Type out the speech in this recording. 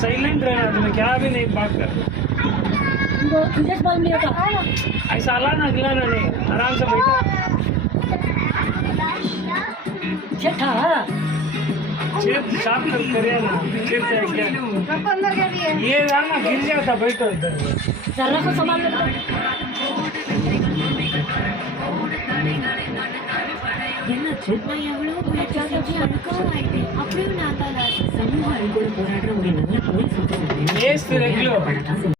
Silent रहना, तुम्हें क्या भी नहीं बात कर। ऐसा हलाना गिलाना नहीं, आराम से बैठो। चेप साफ करे ना, चेप क्या ये ना गिर जाता, बैठो इधर। जरा को संभाल लो। என்ன நான் எவ்வளவு முயற்சி அழுக்கவும் ஆயிட்டேன். அப்படியும் நான் தான் லாஸ்ட். சமூக அறிவோடு போராடுற ஒரு நல்ல போலீஸ் ஆஃபீஸர் ஏஸ்து ரெகுலர்